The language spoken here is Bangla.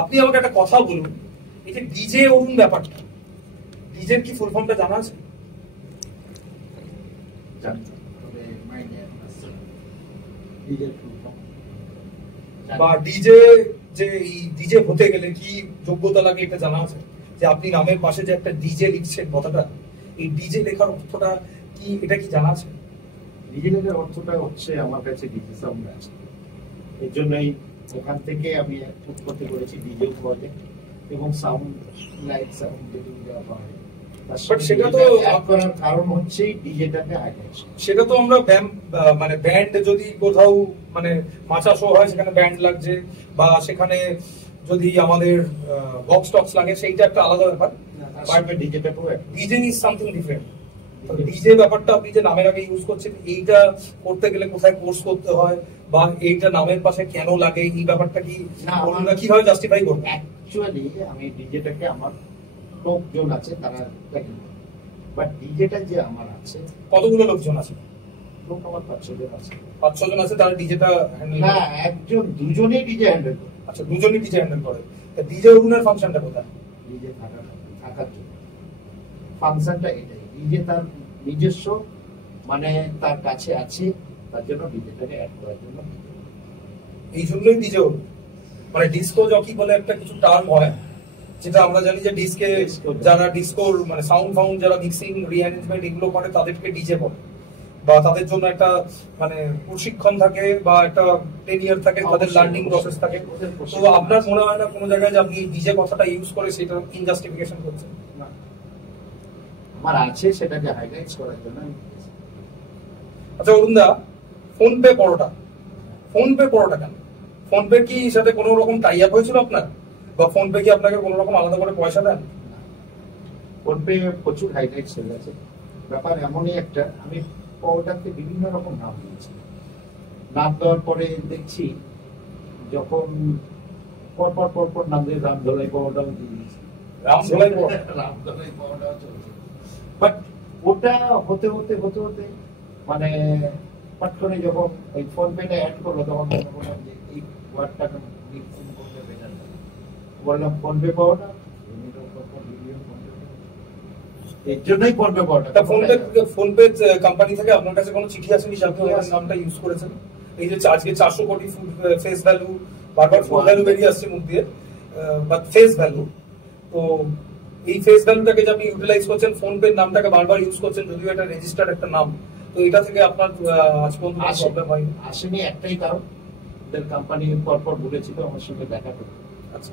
আপনি আমাকে একটা কথা বলুন, এই যে ডিজে অরুণ ব্যাপারটা, ডিজের কি ফুল ফর্মটা জানা আছে? বা ডিজে যে এই ডিজে হতে গেলে কি যোগ্যতা লাগে এটা জানা আছে? যে আপনি নামের পাশে যে একটা ডিজে লিখছেন কথাটা, এই ডিজে লেখার অর্থটা কি, এটা কি জানা আছে? ডিজে লেখার অর্থটা হচ্ছে আমার কাছে ডিজে সাউন্ড আছে, এর জন্যই ওখান থেকে আমি উৎপত্তি করেছি ডিজে প্রজেক্ট এবং সাউন্ড লাইট সাউন্ড যেটা হয়। বাট সেটা তো করার কারণ হচ্ছে ডিজেটাকে হাইলাইট। সেটা তো আমরা মানে ব্যান্ড যদি কোথাও মানে মাচা শো হয় সেখানে ব্যান্ড লাগছে, বা সেখানে যদি আমাদের বক্স টক্স লাগে সেইটা একটা আলাদা ব্যাপার। DJ is something different. DJ ব্যাপারটা আপনি যে নামের আগে ইউজ করছেন, এইটা করতে গেলে কোথায় কোর্স করতে হয়, বা এইটা নামের পাশে কেন লাগে, এই ব্যাপারটা কি কিভাবে জাস্টিফাই করবে? অ্যাকচুয়ালি আমি ডিজেটাকে আমার লোকজন আছে তারা দেখেন, বাট ডিজেটা যে আমার আছে, কতগুলো লোকজন আছে? লোক আমার 5-6 জন আছে। 5-6 জন আছে, তারা ডিজেটা হ্যান্ডেল না, একজন দুজনেই ডিজে হ্যান্ডেল করে। আচ্ছা, দুজনেই ডিজে হ্যান্ডেল করে। তা ডিজে অরুণের ফাংশনটা কোথায়? ডিজে থাকার জন্য ফাংশনটা এটাই, ডিজে তার নিজস্ব মানে তার কাছে আছে, তার জন্য ডিজেটাকে অ্যাড করার জন্য। এই জন্যই ডিজে অরুণ, মানে ডিস্কো জকি বলে একটা কিছু টার্ম হয়, যেটা আমরা জানি যে ডিস্কে যারা ডিস্কোর মানে সাউন্ড ফাউন্ড যারা মিক্সিং রিঅ্যারেঞ্জমেন্ট এগুলো করে তাদেরকে ডিজে বলে, বা তাদের জন্য একটা মানে প্রশিক্ষণ থাকে বা একটা টেনিয়ার থাকে, তাদের লার্নিং প্রসেস থাকে। তো আপনার মনে হয় না কোনো জায়গায় যে আপনি ডিজে কথাটা ইউজ করে সেটা ইনজাস্টিফিকেশন করছেন? না, আমার আছে সেটাকে হাইলাইট করার জন্য। আচ্ছা অরুণদা, ফোনপে পরোটা কেন? ফোনপে কি সাথে কোনো রকম টাই আপ হয়েছিল আপনার, বা ফোনপে কি আপনাকে কোনো রকম আলাদা করে পয়সা দেন? ফোনপে প্রচুর হাইলাইট হয়ে গেছে। ব্যাপার এমনই একটা, আমি পরোটাকে বিভিন্ন রকম নাম দিয়েছি। নাম দেওয়ার পরে দেখছি যখন পরপর নাম দিয়ে রামধলাই পরোটাও দিয়ে দিয়েছি, রামধলাই পরোটাও চলছে। বাট ওটা হতে মানে হঠাৎ করে যখন ওই ফোনপেটা অ্যাড করলো, তখন মনে করলাম যে এই ওয়ার্ডটাকে মিক্সিং করতে বেটার লাগে, বললাম ফোনপে পরোটা। এর জন্যই ফোনপে পরোটা। ফোনপে কোম্পানি থেকে আপনার কাছে কোনো চিঠি আসেনি যে আপনি ওনার নামটা ইউজ করেছেন? এই যে আজকে 400 কোটি ফেস ভ্যালু, বারবার ফুল ভ্যালু বেরিয়ে আসছে মুখ দিয়ে, বাট ফেস ভ্যালু, তো এই ফেস ভ্যালুটাকে যে আপনি ইউটিলাইজ করছেন, ফোনপে নামটাকে বারবার ইউজ করছেন, যদিও এটা রেজিস্টার্ড একটা নাম, তো এটা থেকে আপনার আজ পর্যন্ত প্রবলেম হয়নি? আসেনি, একটাই কারণ, কোম্পানি পরপর বলেছিল আমার সঙ্গে দেখা করতে। আচ্ছা।